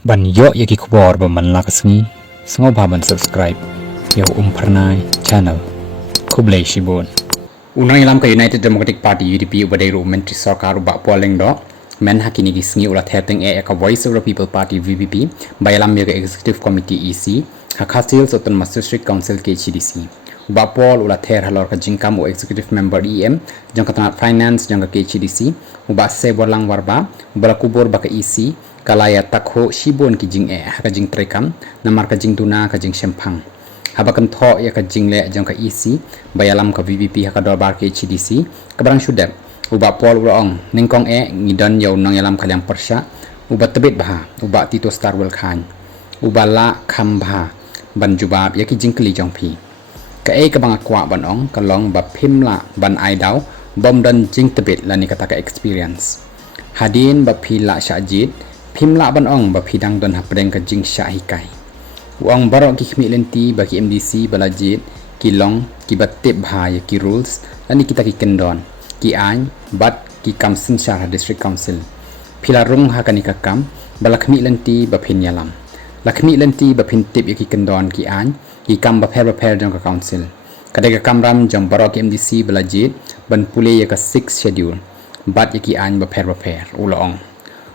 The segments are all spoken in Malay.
Ban yo yaki kubor ba man lakasngi sengo ba ban subscribe yo pernai channel kublai shibon unang ilam ka United Democratic Party UDP ubadai ru menteri sarkar ubak polling do men hakini gisngi ula thepeng ka Voice of the People Party VPP bayalam yo Executive Committee EC hakasil sotan Master District Council KCDC ubak pol ula ther halor ka jingkam u Executive Member EM jangka tanat Finance jangka KCDC ubak se borlang warba ubala kubur baka EC kalaya takho shibon ki jing haka jing trekam namar ka jing tuna ka jing shempang habakan tho ya ka jing le jang ka EC bayalam ka VVP haka dorbar ke HDC kabarang syudar uba pol urong ningkong ngidon yaw nang yalam kalyang persya uba tebet baha uba Tito Starwell Khan uba la khambha ban jubab ya ki jing kli jong phi ka ka bang akwa ban ong kalong ba phimla ban aidaw bom dan jing tebet lani kata ka experience hadin ba phila syajid Pimla ban ong ba phidang don hapdeng ka jing sha hikai wang barok ki khmi lenti bagi MDC balajit kilong ki batte bhai ki rules ani kita ki kendon ki an bat ki kamsin shah district council phila rung ha kani ka kam balakhmi lenti ba phin yalam lakhmi lenti ba phin tip ki kendon ki an ki kam ba pher jong ka council kadai ka kamram jong barok MDC balajit ban pule ya ka 6 schedule bat ki an ba pher ulong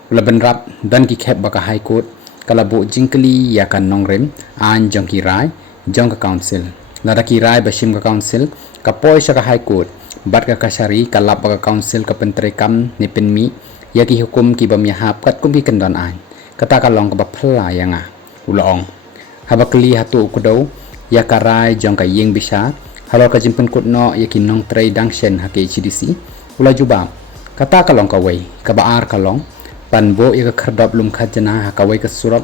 Ulaban rap dan ki khep baka high court kalabo jingkli ya kan nongrem an jong ki rai jong ka council lada ki rai bashim ka council ka poi sha ka high court bat ka kasari kalap baka council ka pentrekam ni penmi ya ki hukum ki bam yahap kat kum ki kendon an kata kalong ka bapla yanga ulong habakli hatu kudo ya ka rai jong ka yeng bisa halo ka jimpen kutno ya ki nong trade dangshen ha ke HDC ula juba kata kalong ka wei ka baar kalong panbo ya ka khardop lum khajana ka wai ka surok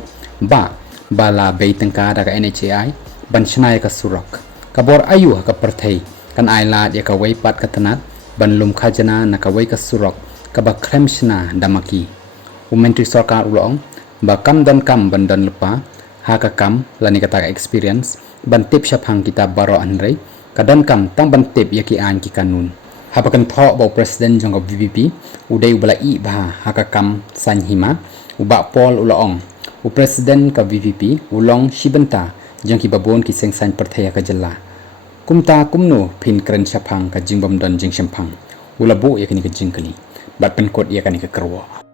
ba bala beitengka da ka NHAI ban shna ya ka surok ka bor ayu ka perthei kan aila ya ka wai pat ka tanat ban lum khajana na ka wai ka surok ka ba krem shna damaki menteri sarkar ulong ba kam dan kam ban dan lupa ha ka kam lani kata ka experience ban tip shaphang kita baro anrei ka dan kam tang ban tip ya ki an ki kanun hapakan tho ba president jong VVP udai ubala I ba hakakam sanhima uba pol ulaong u president ka VVP ulong shibenta jong ki babon ki sengsan perthaya ka jalla kumta kumno phin kran shaphang ka jingbam don jing shampang ulabu yakani ka jingkali bat pen kot yakani ka karwa